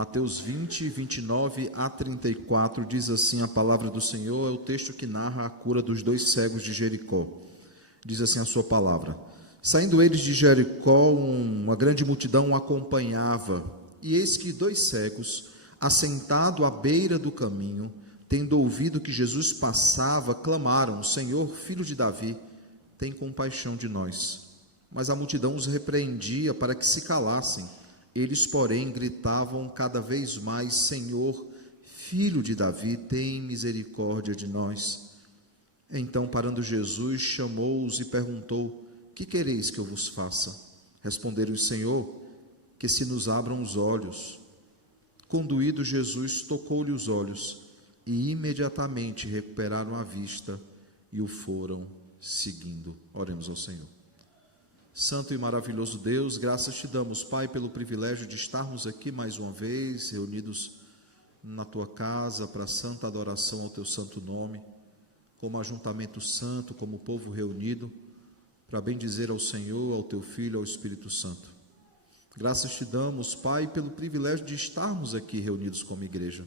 Mateus 20, 29 a 34, diz assim a palavra do Senhor, é o texto que narra a cura dos 2 cegos de Jericó. Diz assim a sua palavra: Saindo eles de Jericó, uma grande multidão o acompanhava, e eis que 2 cegos, assentados à beira do caminho, tendo ouvido que Jesus passava, clamaram: Senhor, filho de Davi, tem compaixão de nós. Mas a multidão os repreendia para que se calassem. Eles, porém, gritavam cada vez mais: Senhor, filho de Davi, tem misericórdia de nós. Então, parando Jesus, chamou-os e perguntou: Que quereis que eu vos faça? Responderam: Senhor, que se nos abram os olhos. Conduído Jesus, tocou-lhe os olhos, e imediatamente recuperaram a vista e o foram seguindo. Oremos ao Senhor. Santo e maravilhoso Deus, graças te damos, Pai, pelo privilégio de estarmos aqui mais uma vez, reunidos na tua casa, para a santa adoração ao teu santo nome, como ajuntamento santo, como povo reunido, para bendizer ao Senhor, ao teu Filho, ao Espírito Santo. Graças te damos, Pai, pelo privilégio de estarmos aqui reunidos como igreja,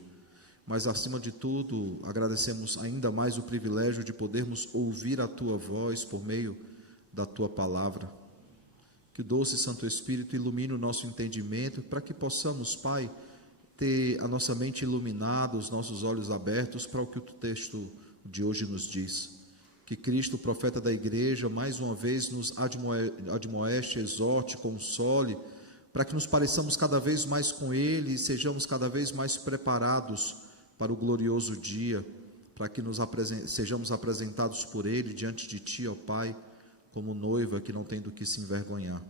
mas acima de tudo, agradecemos ainda mais o privilégio de podermos ouvir a tua voz por meio da tua palavra. Que o doce Santo Espírito ilumine o nosso entendimento, para que possamos, Pai, ter a nossa mente iluminada, os nossos olhos abertos para o que o texto de hoje nos diz. Que Cristo, o profeta da igreja, mais uma vez nos admoeste, exorte, console, para que nos pareçamos cada vez mais com Ele e sejamos cada vez mais preparados para o glorioso dia, para que sejamos apresentados por Ele diante de Ti, ó Pai, como noiva que não tem do que se envergonhar.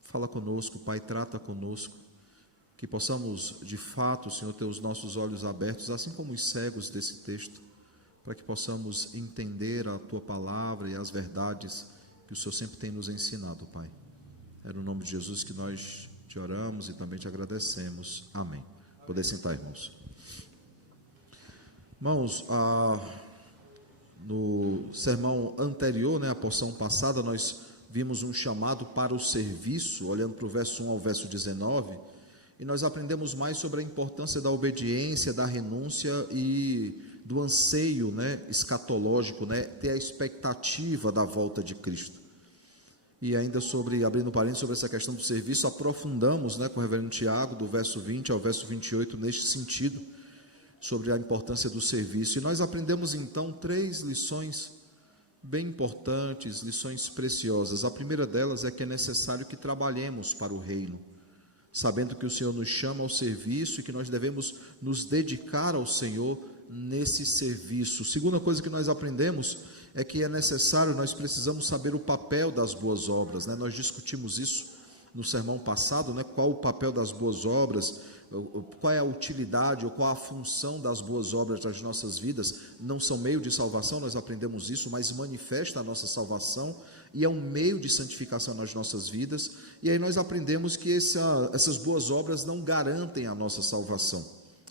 Fala conosco, Pai, trata conosco, que possamos de fato, Senhor, ter os nossos olhos abertos, assim como os cegos desse texto, para que possamos entender a Tua palavra e as verdades que o Senhor sempre tem nos ensinado, Pai. É no nome de Jesus que nós te oramos e também te agradecemos. Amém. Poder sentar, irmãos. Irmãos, no sermão anterior, a porção passada, nós vimos um chamado para o serviço, olhando para o verso 1 ao verso 19, e nós aprendemos mais sobre a importância da obediência, da renúncia e do anseio escatológico, ter a expectativa da volta de Cristo. E ainda abrindo parênteses sobre essa questão do serviço, aprofundamos com o reverendo Tiago, do verso 20 ao verso 28, neste sentido, sobre a importância do serviço. E nós aprendemos então 3 lições bem importantes, lições preciosas. A primeira delas é que é necessário que trabalhemos para o reino, sabendo que o Senhor nos chama ao serviço e que nós devemos nos dedicar ao Senhor nesse serviço. Segunda coisa que nós aprendemos é que é necessário, nós precisamos saber o papel das boas obras. Nós discutimos isso no sermão passado, qual o papel das boas obras, qual é a utilidade ou qual a função das boas obras das nossas vidas. Não são meio de salvação, nós aprendemos isso, mas manifesta a nossa salvação e é um meio de santificação nas nossas vidas. E aí nós aprendemos que essas boas obras não garantem a nossa salvação,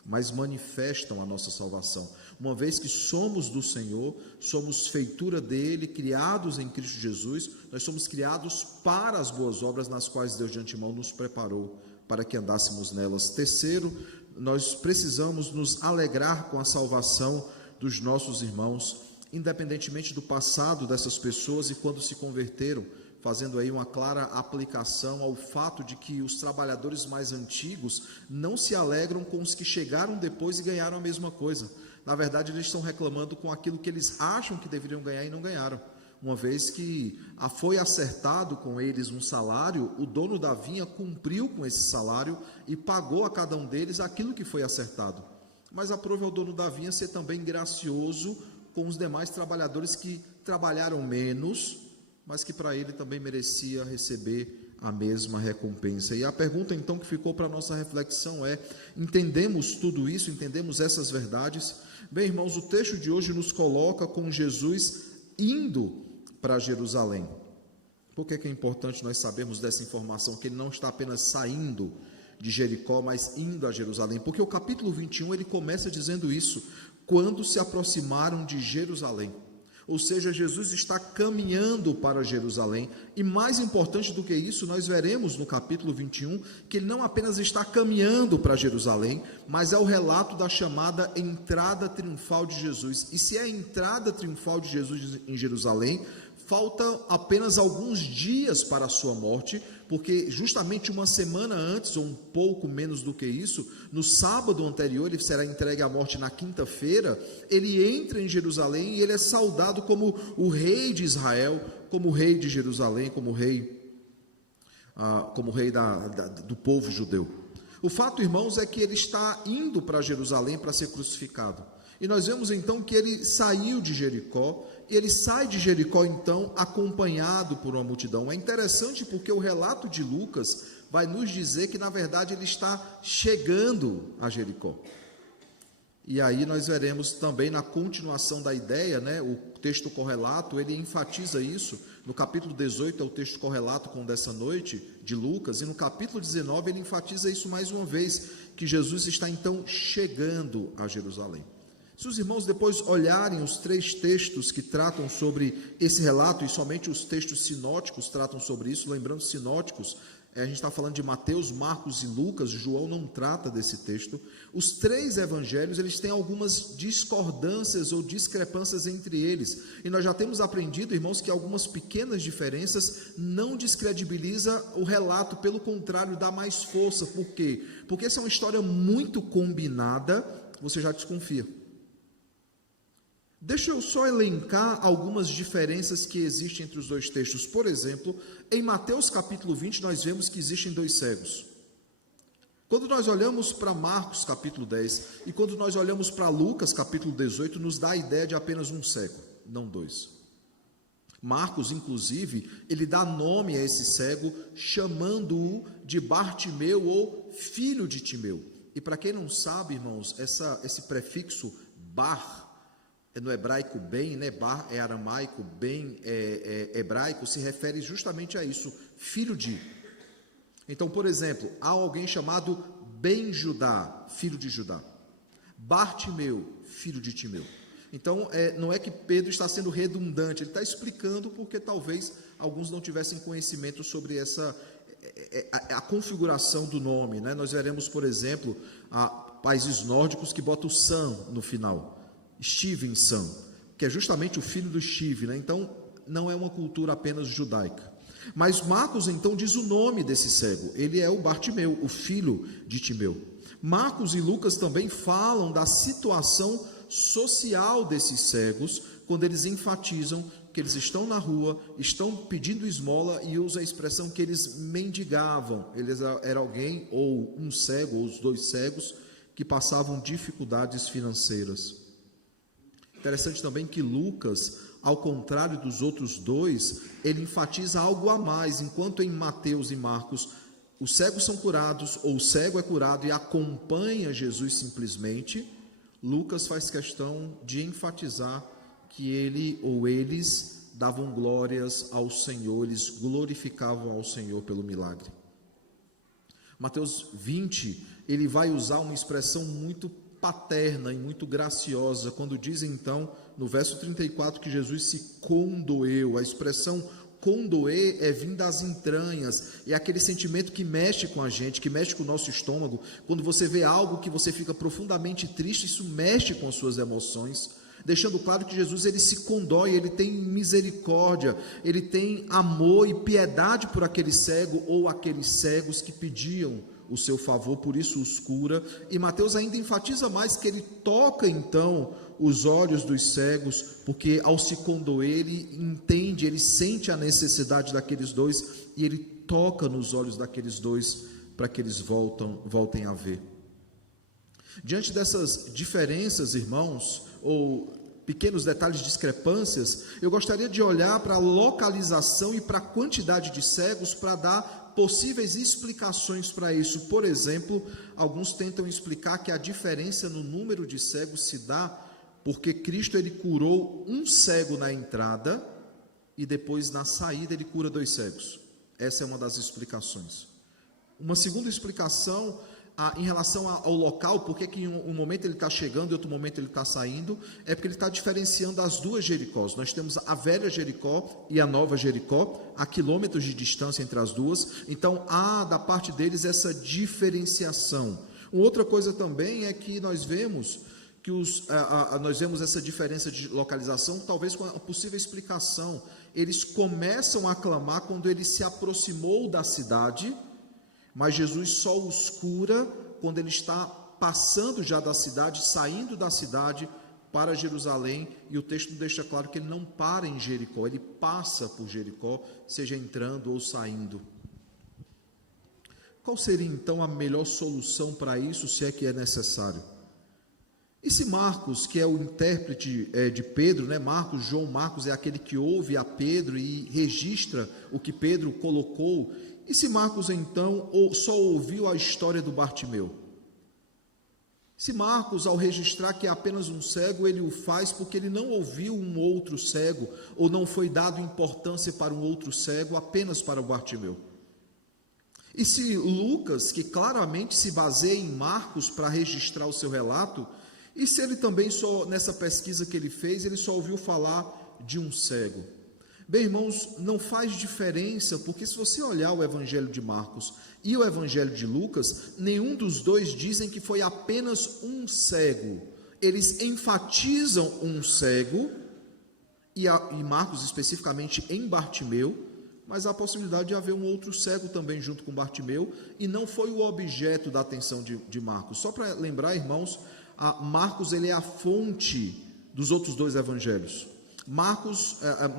mas manifestam a nossa salvação. Uma vez que somos do Senhor, somos feitura dele, criados em Cristo Jesus, nós somos criados para as boas obras nas quais Deus de antemão nos preparou para que andássemos nelas. Terceiro, nós precisamos nos alegrar com a salvação dos nossos irmãos, independentemente do passado dessas pessoas e quando se converteram, fazendo aí uma clara aplicação ao fato de que os trabalhadores mais antigos não se alegram com os que chegaram depois e ganharam a mesma coisa. Na verdade, eles estão reclamando com aquilo que eles acham que deveriam ganhar e não ganharam. Uma vez que foi acertado com eles um salário, o dono da vinha cumpriu com esse salário e pagou a cada um deles aquilo que foi acertado. Mas aprove ao dono da vinha ser também gracioso com os demais trabalhadores que trabalharam menos, mas que para ele também merecia receber a mesma recompensa. E a pergunta então que ficou para a nossa reflexão é: entendemos tudo isso, entendemos essas verdades? Bem, irmãos, o texto de hoje nos coloca com Jesus indo para Jerusalém. Por que é importante nós sabermos dessa informação, que ele não está apenas saindo de Jericó, mas indo a Jerusalém? Porque o capítulo 21, ele começa dizendo isso: quando se aproximaram de Jerusalém. Ou seja, Jesus está caminhando para Jerusalém. E mais importante do que isso, nós veremos no capítulo 21 que ele não apenas está caminhando para Jerusalém, mas é o relato da chamada entrada triunfal de Jesus. E se é a entrada triunfal de Jesus em Jerusalém, falta apenas alguns dias para a sua morte, porque justamente uma semana antes, ou um pouco menos do que isso, no sábado anterior, ele será entregue à morte na quinta-feira, ele entra em Jerusalém e ele é saudado como o rei de Israel, como o rei de Jerusalém, como rei do povo judeu. O fato, irmãos, é que ele está indo para Jerusalém para ser crucificado. E nós vemos então que ele saiu de Jericó, e ele sai de Jericó então acompanhado por uma multidão. É interessante porque o relato de Lucas vai nos dizer que na verdade ele está chegando a Jericó. E aí nós veremos também na continuação da ideia, né, o texto correlato, ele enfatiza isso. No capítulo 18 é o texto correlato com o dessa noite de Lucas, e no capítulo 19 ele enfatiza isso mais uma vez, que Jesus está então chegando a Jerusalém. Se os irmãos depois olharem os 3 textos que tratam sobre esse relato, e somente os textos sinóticos tratam sobre isso, lembrando, sinóticos, a gente está falando de Mateus, Marcos e Lucas, João não trata desse texto. Os 3 evangelhos, eles têm algumas discordâncias ou discrepâncias entre eles, e nós já temos aprendido, irmãos, que algumas pequenas diferenças não descredibiliza o relato, pelo contrário, dá mais força. Por quê? Porque essa é uma história muito combinada, você já desconfia. Deixa eu só elencar algumas diferenças que existem entre os 2 textos. Por exemplo, em Mateus capítulo 20, nós vemos que existem 2 cegos. Quando nós olhamos para Marcos capítulo 10 e quando nós olhamos para Lucas capítulo 18, nos dá a ideia de apenas um cego, não 2. Marcos, inclusive, ele dá nome a esse cego, chamando-o de Bartimeu ou filho de Timeu. E para quem não sabe, irmãos, esse prefixo bar, no hebraico bem, né? Bar é aramaico, bem é hebraico, se refere justamente a isso, filho de. Então, por exemplo, há alguém chamado Ben Judá, filho de Judá. Bartimeu, filho de Timeu. Então, não é que Pedro está sendo redundante, ele está explicando porque talvez alguns não tivessem conhecimento sobre a configuração do nome, né? Nós veremos, por exemplo, países nórdicos que botam o Sam no final. Stevenson, que é justamente o filho do Steve, né? Então não é uma cultura apenas judaica. Mas Marcos então diz o nome desse cego, ele é o Bartimeu, o filho de Timeu. Marcos e Lucas também falam da situação social desses cegos, quando eles enfatizam que eles estão na rua, estão pedindo esmola, e usa a expressão que eles mendigavam. Eles eram alguém, ou um cego, ou os 2 cegos, que passavam dificuldades financeiras. Interessante também que Lucas, ao contrário dos outros 2, ele enfatiza algo a mais. Enquanto em Mateus e Marcos os cegos são curados, ou o cego é curado e acompanha Jesus simplesmente, Lucas faz questão de enfatizar que ele ou eles davam glórias ao Senhor, eles glorificavam ao Senhor pelo milagre. Mateus 20, ele vai usar uma expressão muito paterna e muito graciosa, quando diz então, no verso 34, que Jesus se condoeu. A expressão condoer é vir das entranhas, é aquele sentimento que mexe com a gente, que mexe com o nosso estômago. Quando você vê algo que você fica profundamente triste, isso mexe com as suas emoções, deixando claro que Jesus, ele se condói, ele tem misericórdia, ele tem amor e piedade por aquele cego ou aqueles cegos que pediam o seu favor, por isso os cura. E Mateus ainda enfatiza mais que ele toca então os olhos dos cegos, porque ao se condoer ele entende, ele sente a necessidade daqueles 2 e ele toca nos olhos daqueles 2 para que eles voltem a ver. Diante dessas diferenças, irmãos, ou pequenos detalhes, discrepâncias, eu gostaria de olhar para a localização e para a quantidade de cegos para dar possíveis explicações para isso. Por exemplo, alguns tentam explicar que a diferença no número de cegos se dá porque Cristo ele curou um cego na entrada e depois na saída ele cura 2 cegos. Essa é uma das explicações. Uma segunda explicação em relação ao local, porque que em um momento ele está chegando e outro momento ele está saindo, é porque ele está diferenciando as duas Jericós. Nós temos a velha Jericó e a nova Jericó, há quilômetros de distância entre as duas, então há da parte deles essa diferenciação. Uma outra coisa também é que nós vemos que nós vemos essa diferença de localização, talvez com a possível explicação. Eles começam a clamar quando ele se aproximou da cidade, mas Jesus só os cura quando ele está passando já da cidade, saindo da cidade para Jerusalém, e o texto deixa claro que ele não para em Jericó, ele passa por Jericó, seja entrando ou saindo. Qual seria então a melhor solução para isso, se é que é necessário? E se Marcos, que é o intérprete de Pedro, né? João Marcos é aquele que ouve a Pedro e registra o que Pedro colocou, e se Marcos então só ouviu a história do Bartimeu? Se Marcos, ao registrar que é apenas um cego, ele o faz porque ele não ouviu um outro cego, ou não foi dado importância para um outro cego, apenas para o Bartimeu? E se Lucas, que claramente se baseia em Marcos para registrar o seu relato, e se ele também só, nessa pesquisa que ele fez, ele só ouviu falar de um cego? Bem, irmãos, não faz diferença, porque se você olhar o Evangelho de Marcos e o Evangelho de Lucas, nenhum dos dois dizem que foi apenas um cego. Eles enfatizam um cego, e Marcos especificamente em Bartimeu, mas há a possibilidade de haver um outro cego também junto com Bartimeu, e não foi o objeto da atenção de Marcos. Só para lembrar, irmãos, Marcos ele é a fonte dos outros dois evangelhos.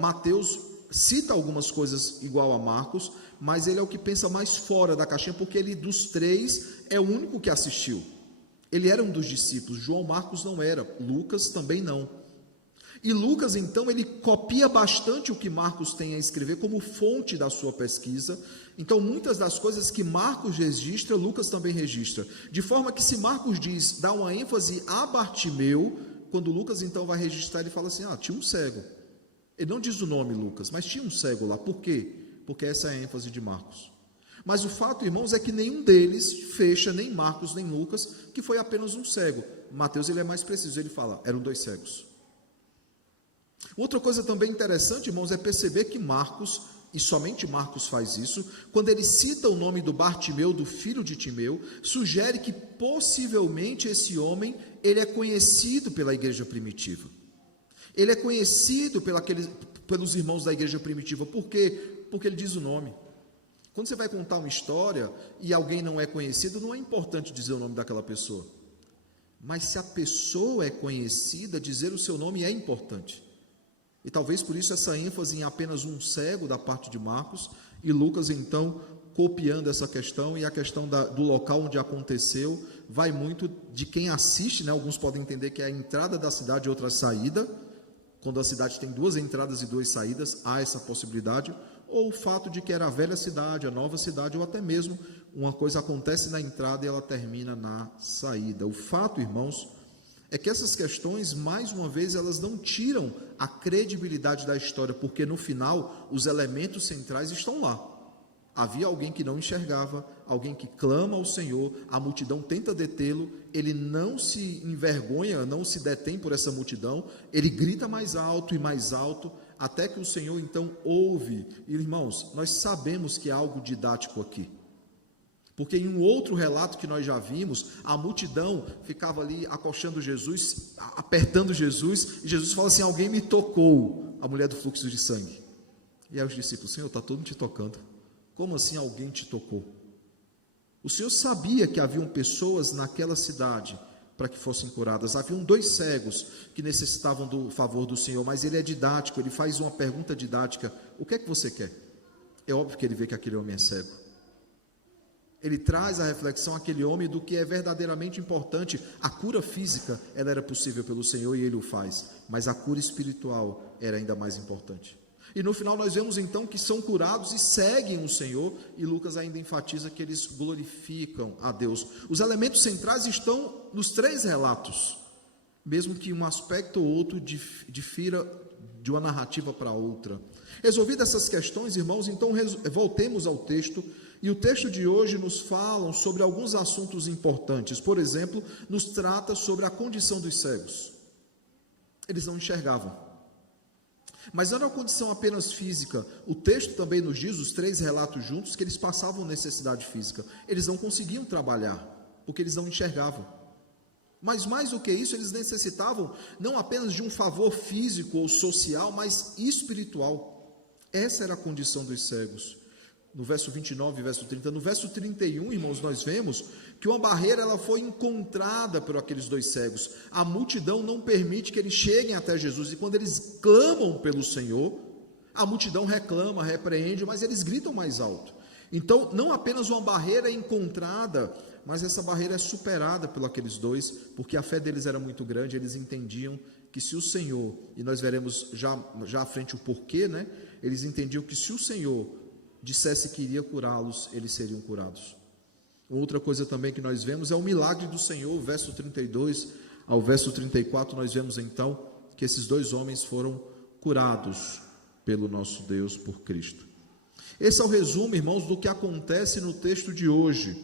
Mateus cita algumas coisas igual a Marcos, mas ele é o que pensa mais fora da caixinha, porque ele dos três é o único que assistiu. Ele era um dos discípulos, João Marcos não era, Lucas também não. E Lucas, então, ele copia bastante o que Marcos tem a escrever como fonte da sua pesquisa. Então, muitas das coisas que Marcos registra, Lucas também registra. De forma que se Marcos dá uma ênfase a Bartimeu, quando Lucas, então, vai registrar, ele fala assim, tinha um cego. Ele não diz o nome, Lucas, mas tinha um cego lá. Por quê? Porque essa é a ênfase de Marcos. Mas o fato, irmãos, é que nenhum deles fecha, nem Marcos, nem Lucas, que foi apenas um cego. Mateus, ele é mais preciso, ele fala, eram dois cegos. Outra coisa também interessante, irmãos, é perceber que Marcos, e somente Marcos faz isso, quando ele cita o nome do Bartimeu, do filho de Timeu, sugere que possivelmente esse homem, ele é conhecido pela igreja primitiva. Ele é conhecido pelos irmãos da igreja primitiva. Por quê? Porque ele diz o nome. Quando você vai contar uma história e alguém não é conhecido, não é importante dizer o nome daquela pessoa. Mas se a pessoa é conhecida, dizer o seu nome é importante. E talvez por isso essa ênfase em apenas um cego da parte de Marcos, e Lucas então copiando essa questão, e a questão do local onde aconteceu, vai muito de quem assiste, né? Alguns podem entender que é a entrada da cidade e outra saída, quando a cidade tem duas entradas e duas saídas, há essa possibilidade, ou o fato de que era a velha cidade, a nova cidade, ou até mesmo uma coisa acontece na entrada e ela termina na saída. O fato, irmãos, é que essas questões, mais uma vez, elas não tiram a credibilidade da história, porque no final, os elementos centrais estão lá. Havia alguém que não enxergava, alguém que clama ao Senhor, a multidão tenta detê-lo, ele não se envergonha, não se detém por essa multidão, ele grita mais alto e mais alto, até que o Senhor então ouve. E, irmãos, nós sabemos que há algo didático aqui. Porque em um outro relato que nós já vimos, a multidão ficava ali acochando Jesus, apertando Jesus, e Jesus fala assim, alguém me tocou, a mulher do fluxo de sangue. E aí os discípulos, Senhor, está todo mundo te tocando. Como assim alguém te tocou? O Senhor sabia que haviam pessoas naquela cidade para que fossem curadas. Haviam dois cegos que necessitavam do favor do Senhor, mas ele é didático, ele faz uma pergunta didática, o que é que você quer? É óbvio que ele vê que aquele homem é cego. Ele traz a reflexão àquele homem do que é verdadeiramente importante. A cura física, ela era possível pelo Senhor e ele o faz, mas a cura espiritual era ainda mais importante. E no final nós vemos então que são curados e seguem o Senhor, e Lucas ainda enfatiza que eles glorificam a Deus. Os elementos centrais estão nos três relatos, mesmo que um aspecto ou outro difira de uma narrativa para outra. Resolvidas essas questões, irmãos, então voltemos ao texto E o texto de hoje nos fala sobre alguns assuntos importantes. Por exemplo, nos trata sobre a condição dos cegos. Eles não enxergavam. Mas não era uma condição apenas física. O texto também nos diz, os 3 relatos juntos, que eles passavam necessidade física. Eles não conseguiam trabalhar, porque eles não enxergavam. Mas mais do que isso, eles necessitavam não apenas de um favor físico ou social, mas espiritual. Essa era a condição dos cegos. No verso 29 e verso 30. No verso 31, irmãos, nós vemos que uma barreira ela foi encontrada por aqueles 2 cegos. A multidão não permite que eles cheguem até Jesus. E quando eles clamam pelo Senhor, a multidão reclama, repreende, mas eles gritam mais alto. Então, não apenas uma barreira é encontrada, mas essa barreira é superada por aqueles 2, porque a fé deles era muito grande. Eles entendiam que se o Senhor, e nós veremos já à frente o porquê, né? Eles entendiam que se o Senhor dissesse que iria curá-los, eles seriam curados. Outra coisa também que nós vemos é o milagre do Senhor, verso 32 ao verso 34, nós vemos então que esses 2 homens foram curados pelo nosso Deus, por Cristo. Esse é o resumo, irmãos, do que acontece no texto de hoje.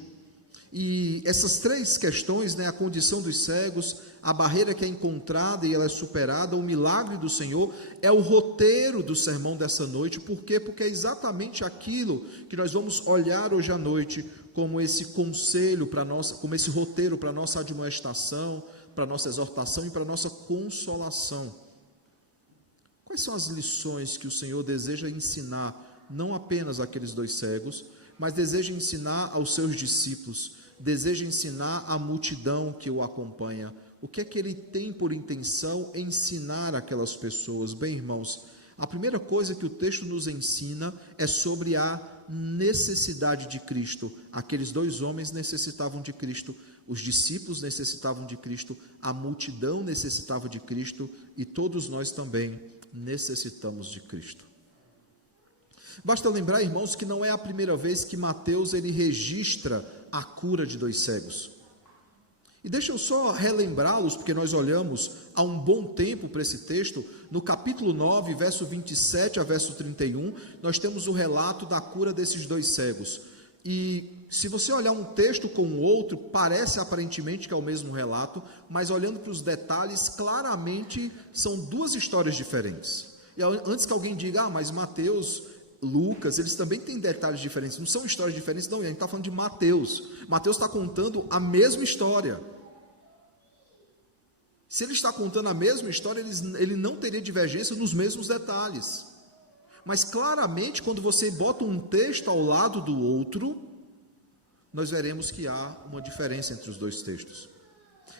E essas 3 questões, né, a condição dos cegos, a barreira que é encontrada e ela é superada, o milagre do Senhor, é o roteiro do sermão dessa noite. Por quê? Porque é exatamente aquilo que nós vamos olhar hoje à noite como esse conselho para nós, como esse roteiro para nossa admoestação, para nossa exortação e para nossa consolação. Quais são as lições que o Senhor deseja ensinar, não apenas àqueles 2 cegos, mas deseja ensinar aos seus discípulos, deseja ensinar à multidão que o acompanha? O que é que ele tem por intenção ensinar aquelas pessoas? Bem, irmãos, a primeira coisa que o texto nos ensina é sobre a necessidade de Cristo. Aqueles 2 homens necessitavam de Cristo, os discípulos necessitavam de Cristo, a multidão necessitava de Cristo e todos nós também necessitamos de Cristo. Basta lembrar, irmãos, que não é a primeira vez que Mateus ele registra a cura de 2 cegos. E deixa eu só relembrá-los, porque nós olhamos há um bom tempo para esse texto. No capítulo 9, verso 27 a verso 31, nós temos o relato da cura desses 2 cegos. E se você olhar um texto com o outro, parece aparentemente que é o mesmo relato, mas olhando para os detalhes, claramente são 2 histórias diferentes. E antes que alguém diga, mas Mateus, Lucas, eles também têm detalhes diferentes, não são histórias diferentes, não, a gente está falando de Mateus. Mateus está contando a mesma história. Se ele está contando a mesma história, ele não teria divergência nos mesmos detalhes. Mas claramente, quando você bota um texto ao lado do outro, nós veremos que há uma diferença entre os 2 textos.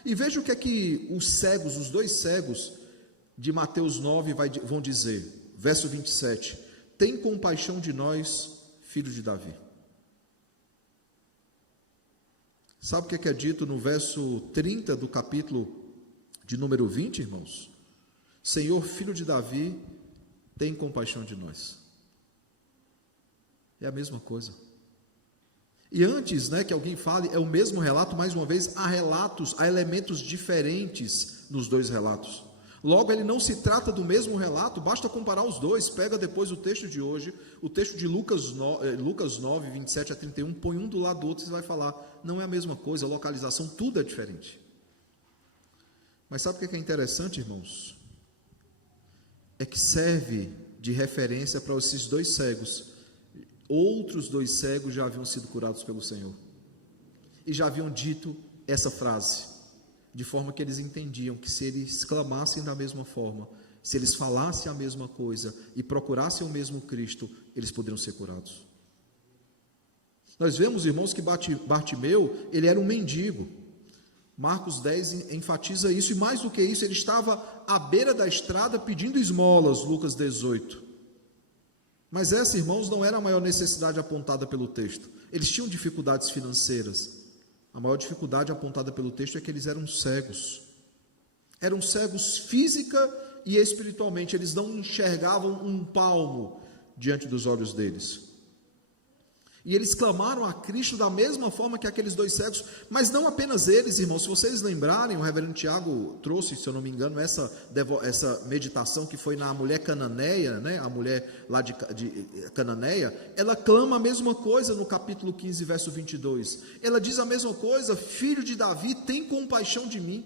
E veja o que é que os cegos, os 2 cegos de Mateus 9 vão dizer. Verso 27. Tem compaixão de nós, filho de Davi. Sabe o que é dito no verso 30 do capítulo de número 20, irmãos? Senhor, filho de Davi, tem compaixão de nós. É a mesma coisa. E antes, que alguém fale, é o mesmo relato, mais uma vez, há elementos diferentes nos 2 relatos. Logo, ele não se trata do mesmo relato, basta comparar os 2. Pega depois o texto de hoje, o texto de Lucas 9, 27 a 31, põe um do lado do outro e você vai falar, não é a mesma coisa, a localização, tudo é diferente. Mas sabe o que é interessante, irmãos? É que serve de referência para esses 2 cegos. Outros 2 cegos já haviam sido curados pelo Senhor. E já haviam dito essa frase, de forma que eles entendiam que se eles clamassem da mesma forma, se eles falassem a mesma coisa e procurassem o mesmo Cristo, eles poderiam ser curados. Nós vemos, irmãos, que Bartimeu, ele era um mendigo. Marcos 10 enfatiza isso, e mais do que isso, ele estava à beira da estrada pedindo esmolas, Lucas 18. Mas essa, irmãos, não era a maior necessidade apontada pelo texto. Eles tinham dificuldades financeiras. A maior dificuldade apontada pelo texto é que eles eram cegos. Eram cegos física e espiritualmente. Eles não enxergavam um palmo diante dos olhos deles. E eles clamaram a Cristo da mesma forma que aqueles dois cegos, mas não apenas eles, irmãos. Se vocês lembrarem, o reverendo Tiago trouxe, se eu não me engano, essa meditação que foi na mulher cananeia, né? A mulher lá de Cananeia, ela clama a mesma coisa no capítulo 15, verso 22. Ela diz a mesma coisa: filho de Davi, tem compaixão de mim.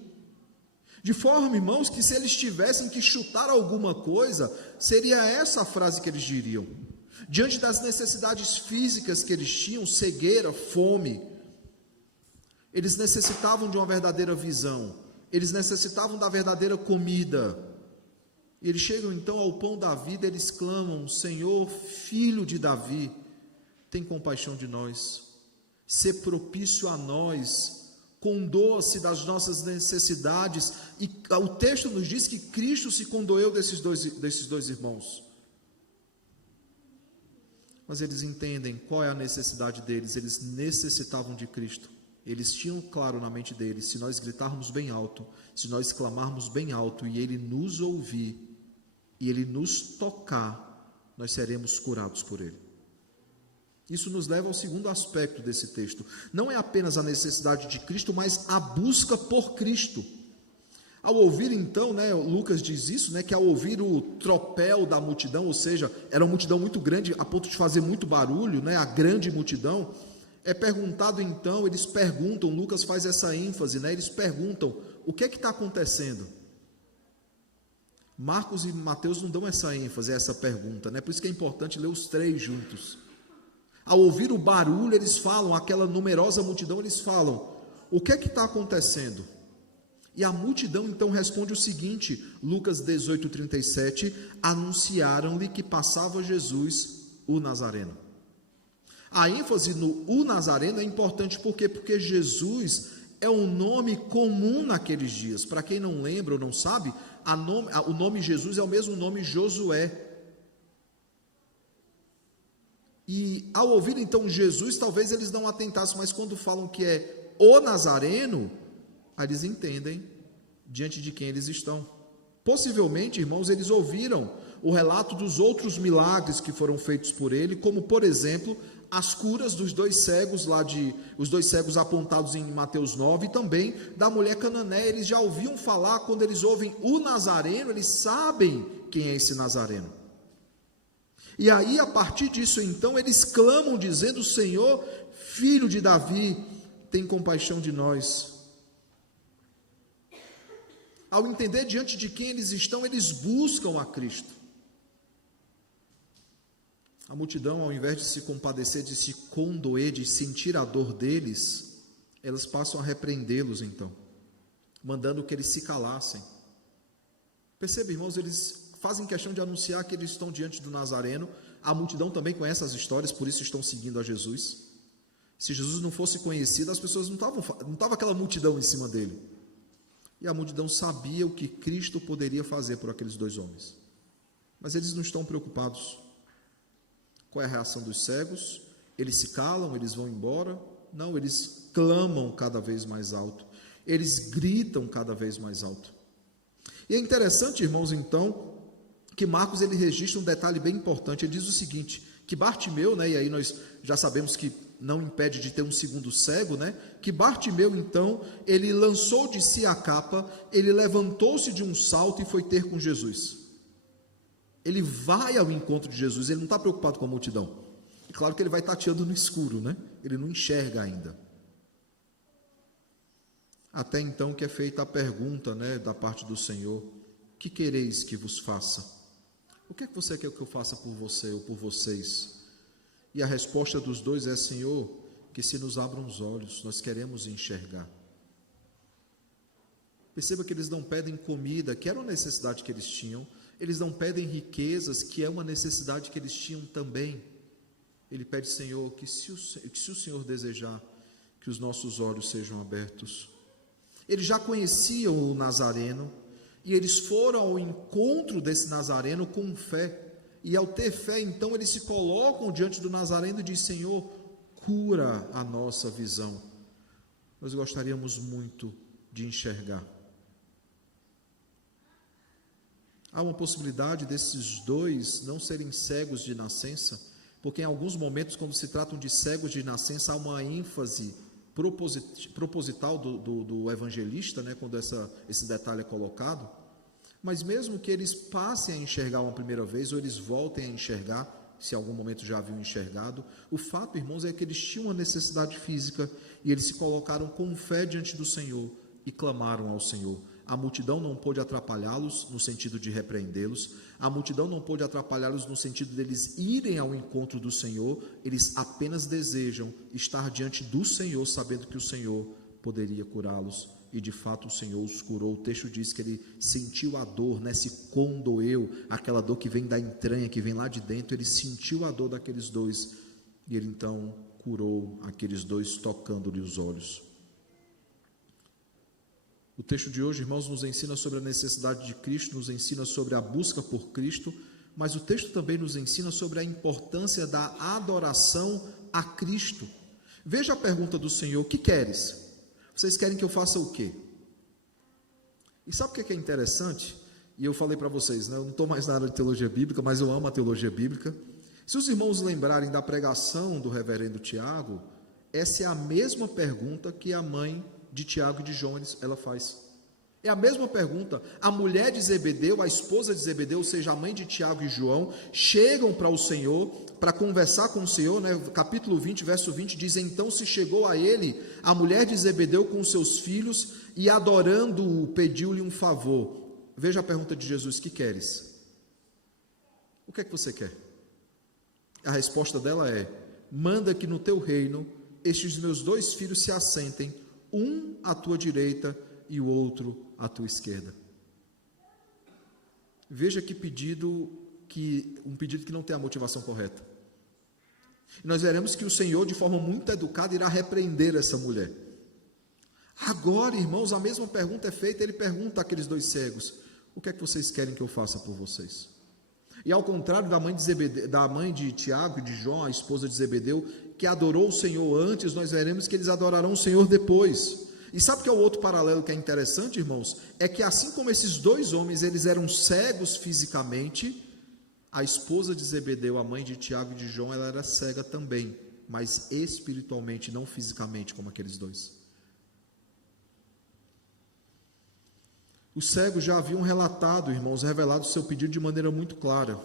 De forma, irmãos, que se eles tivessem que chutar alguma coisa, seria essa a frase que eles diriam. Diante das necessidades físicas que eles tinham, cegueira, fome, eles necessitavam de uma verdadeira visão, eles necessitavam da verdadeira comida. E eles chegam então ao pão da vida, eles clamam: Senhor, filho de Davi, tem compaixão de nós, sê propício a nós, condoa-se das nossas necessidades. E o texto nos diz que Cristo se condoeu desses dois irmãos. Mas eles entendem qual é a necessidade deles. Eles necessitavam de Cristo. Eles tinham claro na mente deles: se nós gritarmos bem alto, se nós clamarmos bem alto e Ele nos ouvir, e Ele nos tocar, nós seremos curados por Ele. Isso nos leva ao segundo aspecto desse texto. Não é apenas a necessidade de Cristo, mas a busca por Cristo. Ao ouvir então, Lucas diz isso, que ao ouvir o tropel da multidão, ou seja, era uma multidão muito grande, a ponto de fazer muito barulho, a grande multidão, é perguntado então, eles perguntam, Lucas faz essa ênfase, eles perguntam: o que é que está acontecendo? Marcos e Mateus não dão essa ênfase, essa pergunta, por isso que é importante ler os três juntos. Ao ouvir o barulho, eles falam, aquela numerosa multidão, eles falam: o que é que está acontecendo? E a multidão então responde o seguinte, Lucas 18:37, anunciaram-lhe que passava Jesus, o Nazareno. A ênfase no o Nazareno é importante, por quê? Porque Jesus é um nome comum naqueles dias. Para quem não lembra ou não sabe, o nome Jesus é o mesmo nome Josué. E ao ouvir então Jesus, talvez eles não atentassem, mas quando falam que é o Nazareno, aí eles entendem diante de quem eles estão. Possivelmente, irmãos, eles ouviram o relato dos outros milagres que foram feitos por ele, como por exemplo, as curas dos dois cegos os dois cegos apontados em Mateus 9, e também da mulher cananeia. Eles já ouviam falar, quando eles ouvem o Nazareno, eles sabem quem é esse Nazareno. E aí, a partir disso, então, eles clamam dizendo: Senhor, filho de Davi, tem compaixão de nós. Ao entender diante de quem eles estão, eles buscam a Cristo. A multidão, ao invés de se compadecer, de se condoer, de sentir a dor deles, elas passam a repreendê-los então, mandando que eles se calassem. Percebe, irmãos, eles fazem questão de anunciar que eles estão diante do Nazareno. A multidão também conhece as histórias, por isso estão seguindo a Jesus. Se Jesus não fosse conhecido, as pessoas não estava aquela multidão em cima dele. E a multidão sabia o que Cristo poderia fazer por aqueles dois homens. Mas eles não estão preocupados. Qual é a reação dos cegos? Eles se calam, eles vão embora? Não, eles clamam cada vez mais alto. Eles gritam cada vez mais alto. E é interessante, irmãos, então, que Marcos ele registra um detalhe bem importante. Ele diz o seguinte, que Bartimeu, e aí nós já sabemos que não impede de ter um segundo cego, que Bartimeu, então, ele lançou de si a capa, ele levantou-se de um salto e foi ter com Jesus. Ele vai ao encontro de Jesus, ele não está preocupado com a multidão. E claro que ele vai tateando no escuro, ele não enxerga ainda. Até então que é feita a pergunta, da parte do Senhor: que quereis que vos faça? O que é que você quer que eu faça por você ou por vocês? E a resposta dos dois é: Senhor, que se nos abram os olhos, nós queremos enxergar. Perceba que eles não pedem comida, que era uma necessidade que eles tinham. Eles não pedem riquezas, que é uma necessidade que eles tinham também. Ele pede: Senhor, que se o Senhor desejar, que os nossos olhos sejam abertos. Eles já conheciam o Nazareno, e eles foram ao encontro desse Nazareno com fé. E ao ter fé, então, eles se colocam diante do Nazareno e dizem: Senhor, cura a nossa visão. Nós gostaríamos muito de enxergar. Há uma possibilidade desses dois não serem cegos de nascença, porque em alguns momentos, quando se tratam de cegos de nascença, há uma ênfase proposital do evangelista, né, quando esse detalhe é colocado. Mas mesmo que eles passem a enxergar uma primeira vez, ou eles voltem a enxergar, se em algum momento já haviam enxergado, o fato, irmãos, é que eles tinham uma necessidade física e eles se colocaram com fé diante do Senhor e clamaram ao Senhor. A multidão não pôde atrapalhá-los no sentido de repreendê-los, a multidão não pôde atrapalhá-los no sentido deles irem ao encontro do Senhor, eles apenas desejam estar diante do Senhor, sabendo que o Senhor poderia curá-los. E de fato o Senhor os curou. O texto diz que ele sentiu a dor, né? Se condoeu, aquela dor que vem da entranha, que vem lá de dentro. Ele sentiu a dor daqueles dois e ele então curou aqueles dois, tocando-lhe os olhos. O texto de hoje, irmãos, nos ensina sobre a necessidade de Cristo, nos ensina sobre a busca por Cristo, mas o texto também nos ensina sobre a importância da adoração a Cristo. Veja a pergunta do Senhor: o que queres? Vocês querem que eu faça o quê? E sabe o que é interessante? E eu falei para vocês, né? Eu não estou mais na área de teologia bíblica, mas eu amo a teologia bíblica. Se os irmãos lembrarem da pregação do reverendo Tiago, essa é a mesma pergunta que a mãe de Tiago e de João ela faz. É a mesma pergunta. A mulher de Zebedeu, a esposa de Zebedeu, ou seja, a mãe de Tiago e João, chegam para o Senhor, para conversar com o Senhor, né? Capítulo 20, verso 20, diz: então se chegou a ele a mulher de Zebedeu com seus filhos, e adorando-o, pediu-lhe um favor. Veja a pergunta de Jesus: que queres? O que é que você quer? A resposta dela é: manda que no teu reino estes meus dois filhos se assentem, um à tua direita e o outro à tua esquerda. Veja que um pedido que não tem a motivação correta. E nós veremos que o Senhor, de forma muito educada, irá repreender essa mulher. Agora, irmãos, a mesma pergunta é feita. Ele pergunta àqueles dois cegos: o que é que vocês querem que eu faça por vocês? E ao contrário da mãe de Tiago e de João, a esposa de Zebedeu, que adorou o Senhor antes, nós veremos que eles adorarão o Senhor depois. E sabe que é o outro paralelo que é interessante, irmãos? É que assim como esses dois homens, eles eram cegos fisicamente, a esposa de Zebedeu, a mãe de Tiago e de João, ela era cega também, mas espiritualmente, não fisicamente como aqueles dois. Os cegos já haviam relatado, irmãos, revelado o seu pedido de maneira muito clara.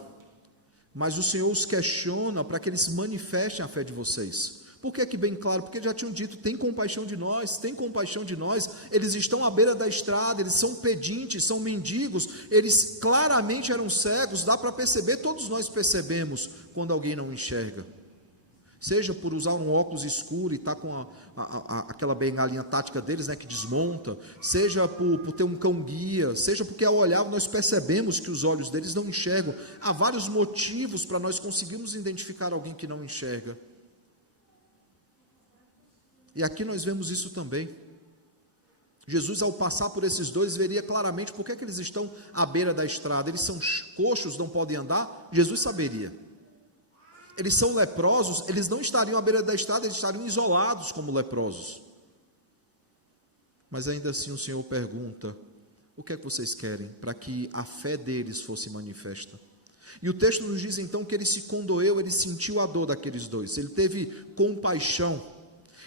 Mas o Senhor os questiona para que eles manifestem a fé de vocês. Por que é que bem claro? Porque já tinham dito: tem compaixão de nós, tem compaixão de nós. Eles estão à beira da estrada, eles são pedintes, são mendigos, eles claramente eram cegos, dá para perceber, todos nós percebemos quando alguém não enxerga. Seja por usar um óculos escuro e estar com aquela bengalinha tática deles, né, que desmonta, seja por ter um cão-guia, seja porque ao olhar nós percebemos que os olhos deles não enxergam. Há vários motivos para nós conseguirmos identificar alguém que não enxerga. E aqui nós vemos isso também. Jesus, ao passar por esses dois, veria claramente por que é que eles estão à beira da estrada. Eles são coxos, não podem andar? Jesus saberia. Eles são leprosos, eles não estariam à beira da estrada, eles estariam isolados como leprosos. Mas ainda assim o Senhor pergunta: o que é que vocês querem? Para que a fé deles fosse manifesta. E o texto nos diz então que ele se condoeu, ele sentiu a dor daqueles dois, ele teve compaixão.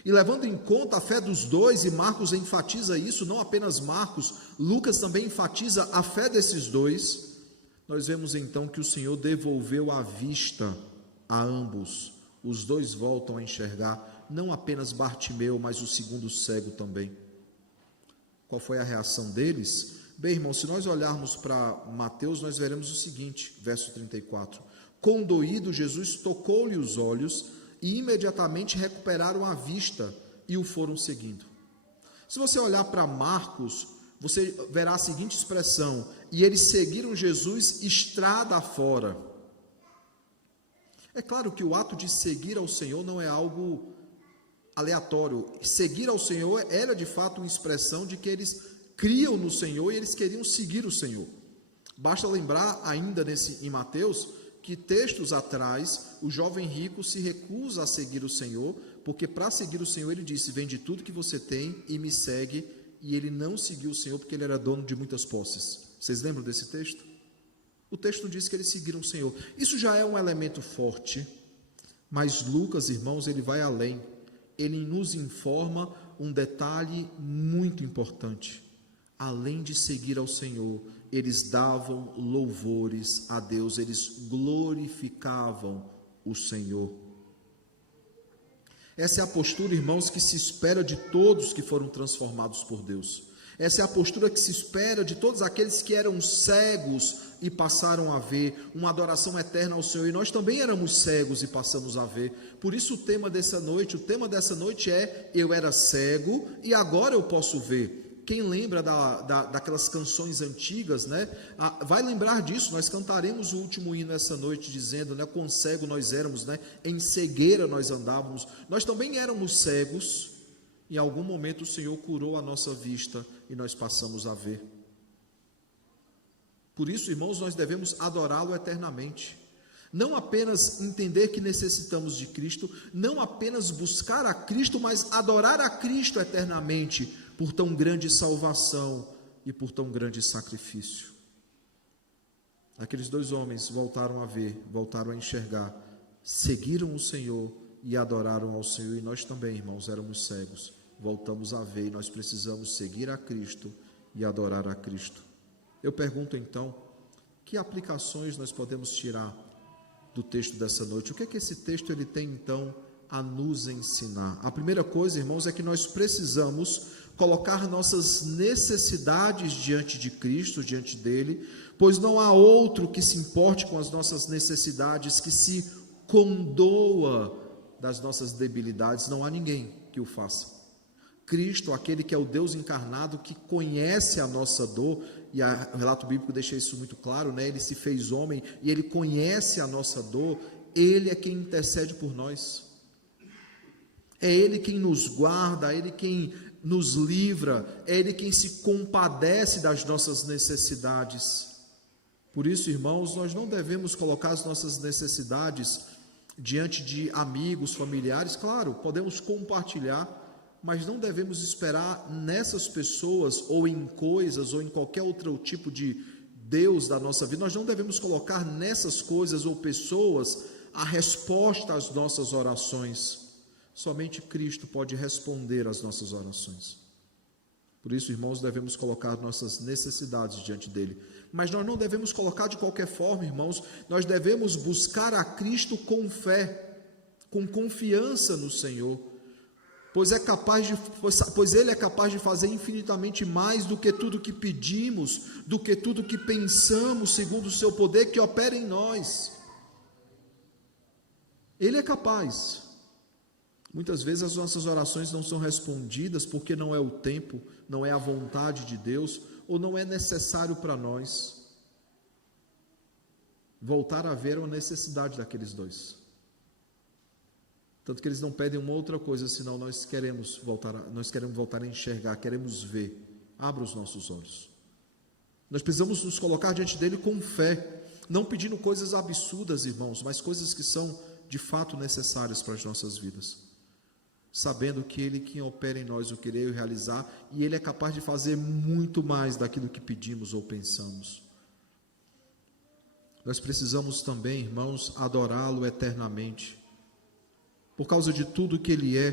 E levando em conta a fé dos dois, e Marcos enfatiza isso, não apenas Marcos, Lucas também enfatiza a fé desses dois, nós vemos então que o Senhor devolveu a vista a ambos. Os dois voltam a enxergar, não apenas Bartimeu, mas o segundo cego também. Qual foi a reação deles? Bem, irmãos, se nós olharmos para Mateus, nós veremos o seguinte, verso 34. Condoído, Jesus tocou-lhe os olhos e imediatamente recuperaram a vista e o foram seguindo. Se você olhar para Marcos, você verá a seguinte expressão: e eles seguiram Jesus estrada fora. É claro que o ato de seguir ao Senhor não é algo aleatório. Seguir ao Senhor era de fato uma expressão de que eles criam no Senhor e eles queriam seguir o Senhor. Basta lembrar ainda em Mateus que textos atrás o jovem rico se recusa a seguir o Senhor, porque para seguir o Senhor ele disse: vende tudo que você tem e me segue. E ele não seguiu o Senhor porque ele era dono de muitas posses. Vocês lembram desse texto? O texto diz que eles seguiram o Senhor. Isso já é um elemento forte, Mas Lucas, irmãos, ele vai além. Ele nos informa um detalhe muito importante. Além de seguir ao Senhor, eles davam louvores a Deus, eles glorificavam o Senhor. Essa é a postura, irmãos, que se espera de todos que foram transformados por Deus. Essa é a postura que se espera de todos aqueles que eram cegos e passaram a ver, uma adoração eterna ao Senhor. E nós também éramos cegos e passamos a ver. Por isso o tema dessa noite é: eu era cego e agora eu posso ver. Quem lembra daquelas canções antigas, né? Vai lembrar disso. Nós cantaremos o último hino essa noite dizendo, né? Quão cego nós éramos, né? Em cegueira nós andávamos. Nós também éramos cegos. Em algum momento o Senhor curou a nossa vista e nós passamos a ver. Por isso, irmãos, nós devemos adorá-lo eternamente. Não apenas entender que necessitamos de Cristo, não apenas buscar a Cristo, mas adorar a Cristo eternamente, por tão grande salvação e por tão grande sacrifício. Aqueles dois homens voltaram a ver, voltaram a enxergar, seguiram o Senhor e adoraram ao Senhor. E nós também, irmãos, éramos cegos, voltamos a ver, e nós precisamos seguir a Cristo e adorar a Cristo. Eu pergunto então, que aplicações nós podemos tirar do texto dessa noite? O que é que esse texto ele tem então a nos ensinar? A primeira coisa, irmãos, é que nós precisamos colocar nossas necessidades diante de Cristo, diante dele, pois não há outro que se importe com as nossas necessidades, que se condoa das nossas debilidades, não há ninguém que o faça. Cristo, aquele que é o Deus encarnado, que conhece a nossa dor, e o relato bíblico deixa isso muito claro, né? Ele se fez homem e ele conhece a nossa dor, ele é quem intercede por nós. É ele quem nos guarda, é ele quem nos livra, é ele quem se compadece das nossas necessidades. Por isso, irmãos, nós não devemos colocar as nossas necessidades diante de amigos, familiares. Claro, podemos compartilhar, mas não devemos esperar nessas pessoas, ou em coisas, ou em qualquer outro tipo de Deus da nossa vida, nós não devemos colocar nessas coisas ou pessoas a resposta às nossas orações. Somente Cristo pode responder às nossas orações. Por isso, irmãos, devemos colocar nossas necessidades diante dele. Mas nós não devemos colocar de qualquer forma, irmãos. Nós devemos buscar a Cristo com fé, com confiança no Senhor, pois ele é capaz de fazer infinitamente mais do que tudo que pedimos, do que tudo que pensamos, segundo o seu poder que opera em nós. Ele é capaz. Muitas vezes as nossas orações não são respondidas porque não é o tempo, não é a vontade de Deus, ou não é necessário para nós. Voltar a ver uma necessidade daqueles dois. Tanto que eles não pedem uma outra coisa, senão nós queremos voltar a enxergar, queremos ver. Abra os nossos olhos. Nós precisamos nos colocar diante dele com fé, não pedindo coisas absurdas, irmãos, mas coisas que são de fato necessárias para as nossas vidas. Sabendo que ele quem opera em nós o querer realizar, e ele é capaz de fazer muito mais daquilo que pedimos ou pensamos. Nós precisamos também, irmãos, adorá-lo eternamente, por causa de tudo que ele é,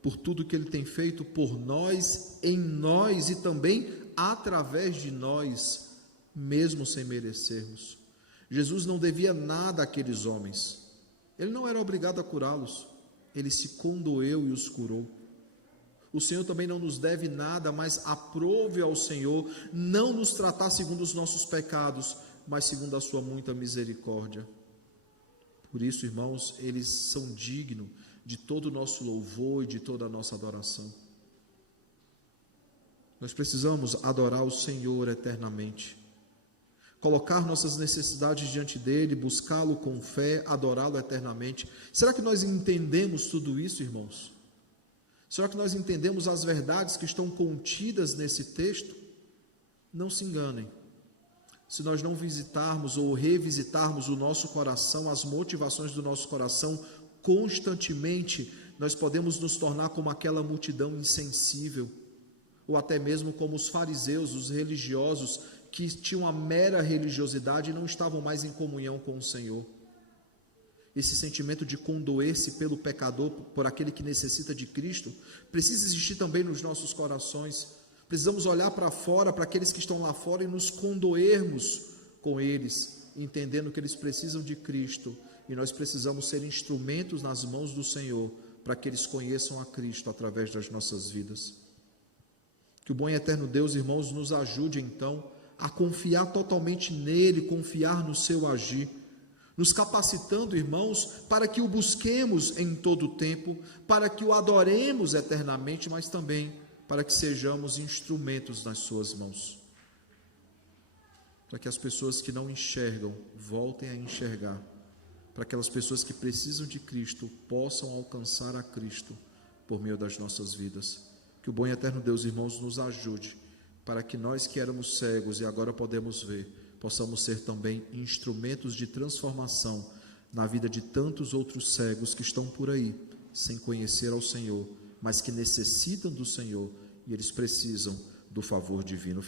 por tudo que ele tem feito por nós, em nós e também através de nós, mesmo sem merecermos. Jesus não devia nada àqueles homens, ele não era obrigado a curá-los, ele se condoeu e os curou. O Senhor também não nos deve nada, mas aprove ao Senhor não nos tratar segundo os nossos pecados, mas segundo a sua muita misericórdia. Por isso, irmãos, eles são dignos de todo o nosso louvor e de toda a nossa adoração. Nós precisamos adorar o Senhor eternamente, colocar nossas necessidades diante dele, buscá-lo com fé, adorá-lo eternamente. Será que nós entendemos tudo isso, irmãos? Será que nós entendemos as verdades que estão contidas nesse texto? Não se enganem. Se nós não visitarmos ou revisitarmos o nosso coração, as motivações do nosso coração constantemente, nós podemos nos tornar como aquela multidão insensível, ou até mesmo como os fariseus, os religiosos, que tinham a mera religiosidade e não estavam mais em comunhão com o Senhor. esse sentimento de condoer-se pelo pecador, por aquele que necessita de Cristo, precisa existir também nos nossos corações. Precisamos olhar para fora, para aqueles que estão lá fora, e nos condoermos com eles, entendendo que eles precisam de Cristo, e nós precisamos ser instrumentos nas mãos do Senhor, para que eles conheçam a Cristo através das nossas vidas. Que o bom e eterno Deus, irmãos, nos ajude então a confiar totalmente nele, confiar no seu agir, nos capacitando, irmãos, para que o busquemos em todo o tempo, para que o adoremos eternamente, mas também para que sejamos instrumentos nas suas mãos, para que as pessoas que não enxergam voltem a enxergar, para que aquelas pessoas que precisam de Cristo possam alcançar a Cristo por meio das nossas vidas. Que o bom e eterno Deus, irmãos, nos ajude, para que nós que éramos cegos e agora podemos ver, possamos ser também instrumentos de transformação na vida de tantos outros cegos que estão por aí, sem conhecer ao Senhor, mas que necessitam do Senhor, e eles precisam do favor divino.